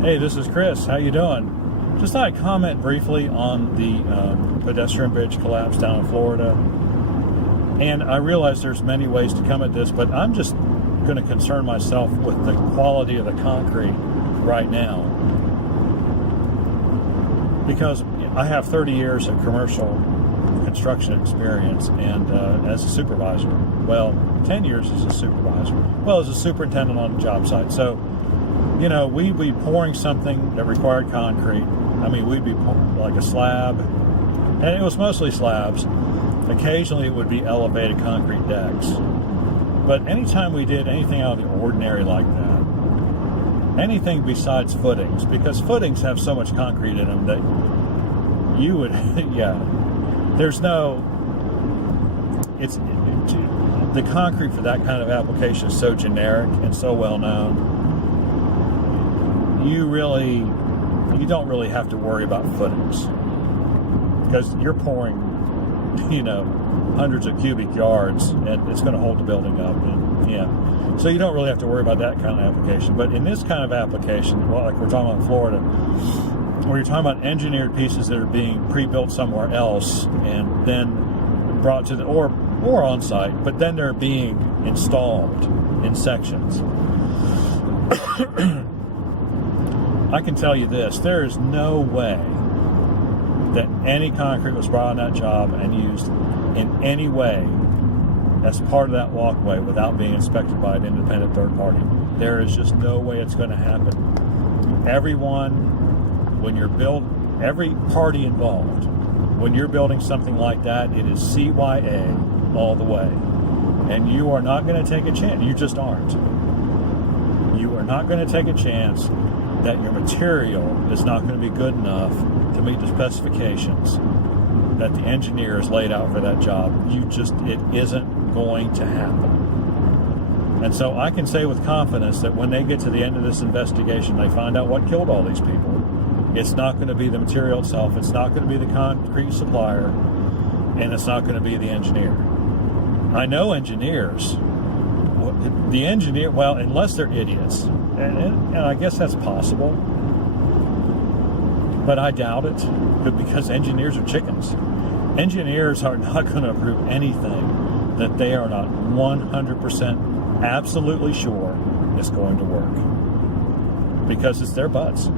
Hey, this is Chris. How you doing? Just thought I'd comment briefly on the pedestrian bridge collapse down in Florida. And I realize there's many ways to come at this, but I'm just going to concern myself with the quality of the concrete right now. Because I have 30 years of commercial construction experience and as a supervisor. Well, 10 years as a supervisor. Well, as a superintendent on a job site. So, you know, we'd be pouring something that required concrete. I mean, we'd be like a slab, and it was mostly slabs. Occasionally it would be elevated concrete decks. But anytime we did anything out of the ordinary like that, anything besides footings, because footings have so much concrete in them that you would, yeah, there's no, the concrete for that kind of application is so generic and so well known. You don't really have to worry about footings because you're pouring, you know, hundreds of cubic yards and it's going to hold the building up. And, yeah. So you don't really have to worry about that kind of application. But in this kind of application, well, like we're talking about in Florida, where you're talking about engineered pieces that are being pre-built somewhere else and then brought to the, or on site, but then they're being installed in sections. I can tell you this, there is no way that any concrete was brought on that job and used in any way as part of that walkway without being inspected by an independent third party. There is just no way it's going to happen. Everyone, when you're every party involved, when you're building something like that, it is CYA all the way. And you are not going to take a chance. You just aren't. You are not going to take a chance that your material is not going to be good enough to meet the specifications that the engineer has laid out for that job. It isn't going to happen. And so I can say with confidence that when they get to the end of this investigation, they find out what killed all these people. It's not going to be the material itself, it's not going to be the concrete supplier, and it's not going to be the engineer. I know engineers. The engineer, well, unless they're idiots, and I guess that's possible, but I doubt it, because engineers are chickens. Engineers are not going to approve anything that they are not 100% absolutely sure is going to work, because it's their butts.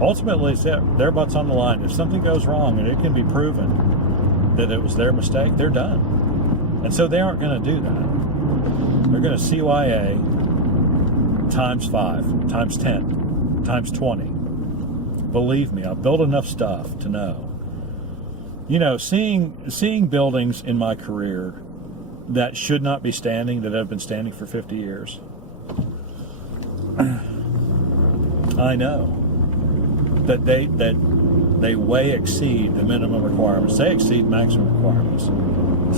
Ultimately, it's their butts on the line. If something goes wrong and it can be proven that it was their mistake, they're done. And so they aren't going to do that. They're going to CYA times 5, times 10, times 20. Believe me, I've built enough stuff to know. You know, seeing buildings in my career that should not be standing, that have been standing for 50 years, I know that they way exceed the minimum requirements. They exceed maximum requirements.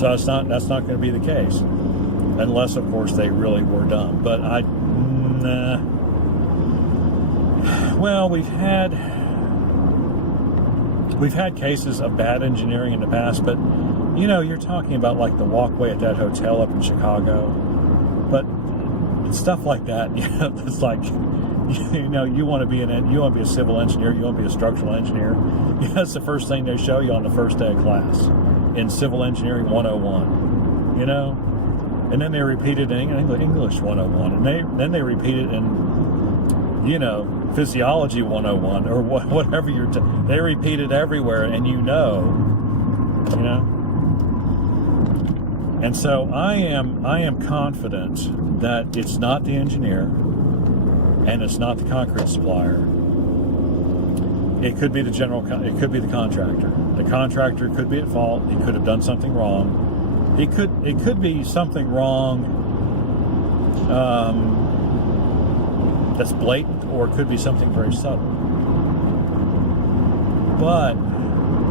So that's not going to be the case. Unless, of course, they really were dumb. But well, we've had cases of bad engineering in the past, but, you know, you're talking about like the walkway at that hotel up in Chicago. But stuff like that, you know, it's like, you know, you want to be a civil engineer, you want to be a structural engineer. That's the first thing they show you on the first day of class in Civil Engineering 101, you know? And then they repeat it in English 101, and then they repeat it in, you know, Physiology 101, or whatever they repeat it everywhere, and you know. And so I am confident that it's not the engineer, and it's not the concrete supplier. It could be it could be the contractor. The contractor could be at fault. He could have done something wrong. It could be something wrong that's blatant, or it could be something very subtle. But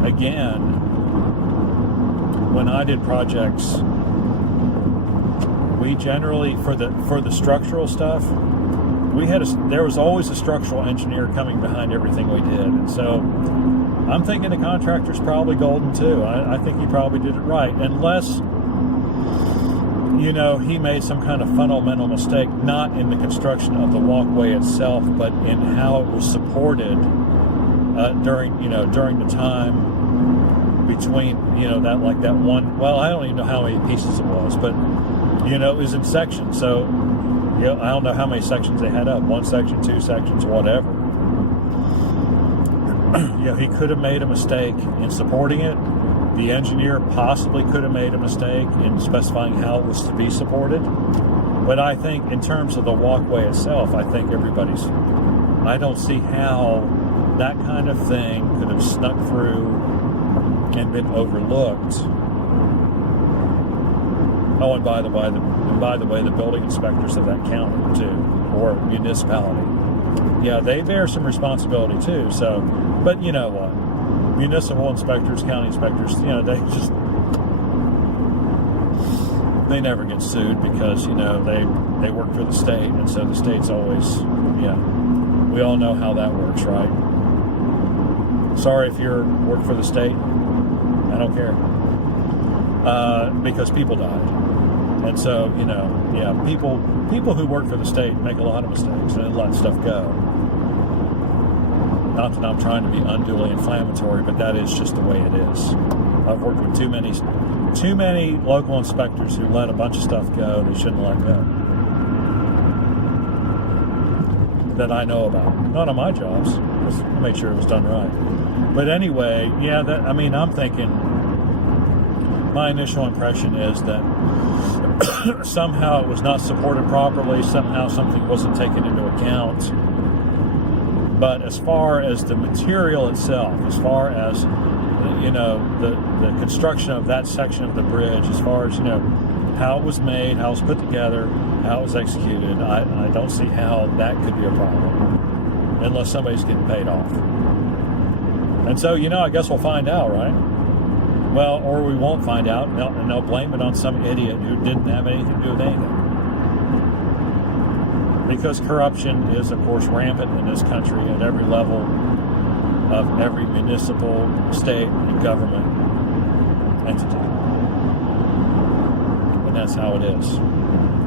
again, when I did projects, we generally for the structural stuff, there was always a structural engineer coming behind everything we did, and so I'm thinking the contractor's probably golden too. I think he probably did it right, unless you know, he made some kind of fundamental mistake, not in the construction of the walkway itself, but in how it was supported during the time between, that one. Well, I don't even know how many pieces it was, but it was in sections. So, I don't know how many sections they had up. 1 section, 2 sections, whatever. He could have made a mistake in supporting it. The engineer possibly could have made a mistake in specifying how it was to be supported. But I think in terms of the walkway itself, I don't see how that kind of thing could have snuck through and been overlooked. Oh, and by the way, the building inspectors of that county too, or municipality, they bear some responsibility too. So, but you know what? Municipal inspectors, county inspectors, they never get sued because, they work for the state, and so the state's always, we all know how that works, right? Sorry if you work for the state, I don't care. Because people died. And so, people who work for the state make a lot of mistakes and let stuff go. Not that I'm trying to be unduly inflammatory, but that is just the way it is. I've worked with too many local inspectors who let a bunch of stuff go they shouldn't let go. That I know about. Not on my jobs. Just make sure it was done right. But anyway, I'm thinking, my initial impression is that somehow it was not supported properly, somehow something wasn't taken into account. But as far as the material itself, as far as, the construction of that section of the bridge, as far as, how it was made, how it was put together, how it was executed, I don't see how that could be a problem unless somebody's getting paid off. And so, I guess we'll find out, right? Well, or we won't find out, and they'll blame it on some idiot who didn't have anything to do with anything. Because corruption is, of course, rampant in this country at every level of every municipal, state, and government entity. And that's how it is.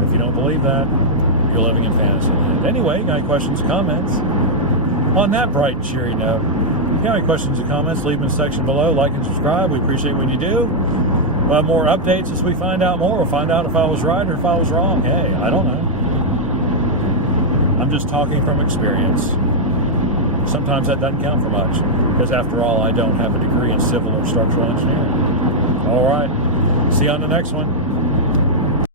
If you don't believe that, you're living in fantasy land. Anyway, got any questions or comments? On that bright and cheery note, if you have any questions or comments, leave them in the section below. Like and subscribe. We appreciate when you do. We'll have more updates as we find out more. We'll find out if I was right or if I was wrong. Hey, I don't know. I'm just talking from experience. Sometimes that doesn't count for much, because after all, I don't have a degree in civil or structural engineering. All right. See you on the next one.